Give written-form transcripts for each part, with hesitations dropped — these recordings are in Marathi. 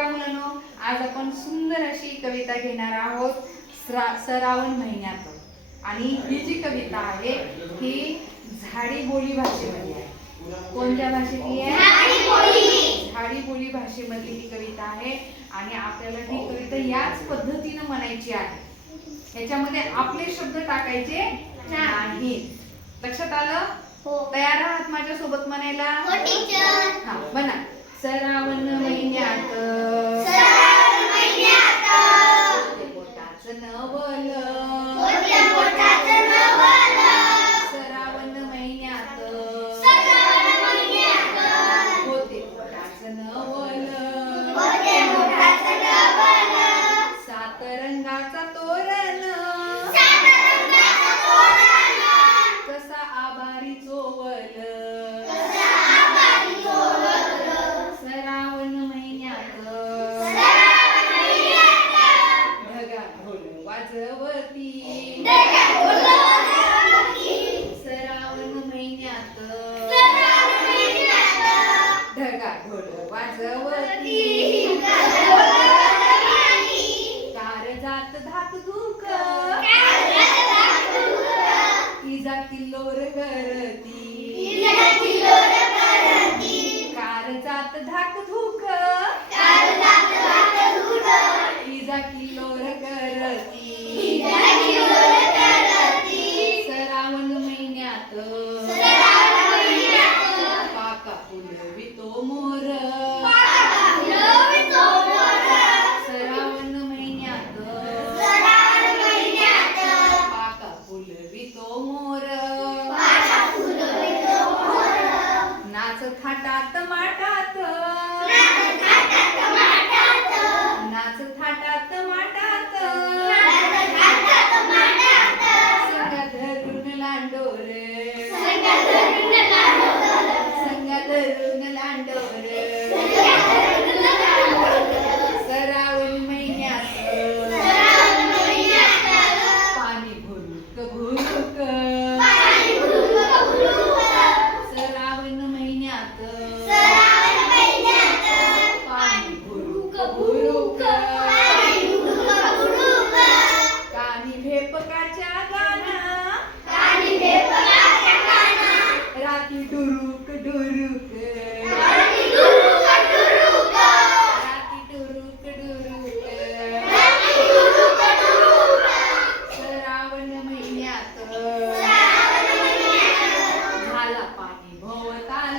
बघा मुलांनो, आज आपण सुंदर अशी कविता घेणार आहोत श्रावण महिन्यात. आणि ही जी कविता आहे ही झाडी बोली भाषेमध्ये आहे. कोणत्या भाषेतली आहे? झाडी बोली भाषेमधली ही कविता आहे. आणि आपल्याला ही कविता याच पद्धतीने म्हणायची आहे. याच्यामध्ये आपले शब्द टाकायचे नाही. लक्षात आलं? तयार आहात माझ्या सोबत म्हणायला? हा, म्हणा. श्रावण महिन्यात पोटाचं नवल, श्रावण महिन्यात होते पोटाचं नवल, सात रंगाचा तोरण कसा आभारी चोवल, श्रावण महिन्यात ढगा ढोल वाजवती, श्रावण महिन्यात ढगा ढोल वाजवती, कारजात धाक धुक इजा किल्लोर करती, कारजात धाक धुक इजा किल्लोर करती, श्रावण महिन्यात पाका फुलवितो मोर, श्रावण महिन्यात पाका फुलवितो मोर, नाच थाटात माटात, नाच थाटात माटात, संगा धरून लांडोर, संगा धरून लांडोर, श्रावण महिन्यात पाणी भुरुक भुरुक, श्रावण महिन्यात पाणी भुरुक भुरुक, कानी भेपकाच्या गाना राती डुरुक डुरुक, राती डुरुक डुरुक, श्रावण महिन्यात झाला पाणी भोवताल,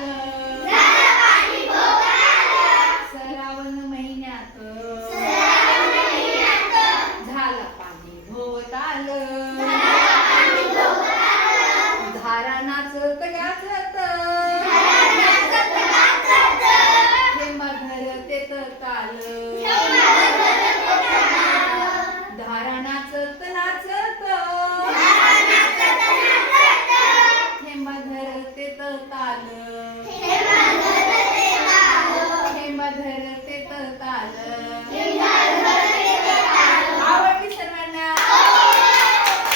श्रावण महिन्यात झाला पाणी भोवताल, धारा नाचत गाजत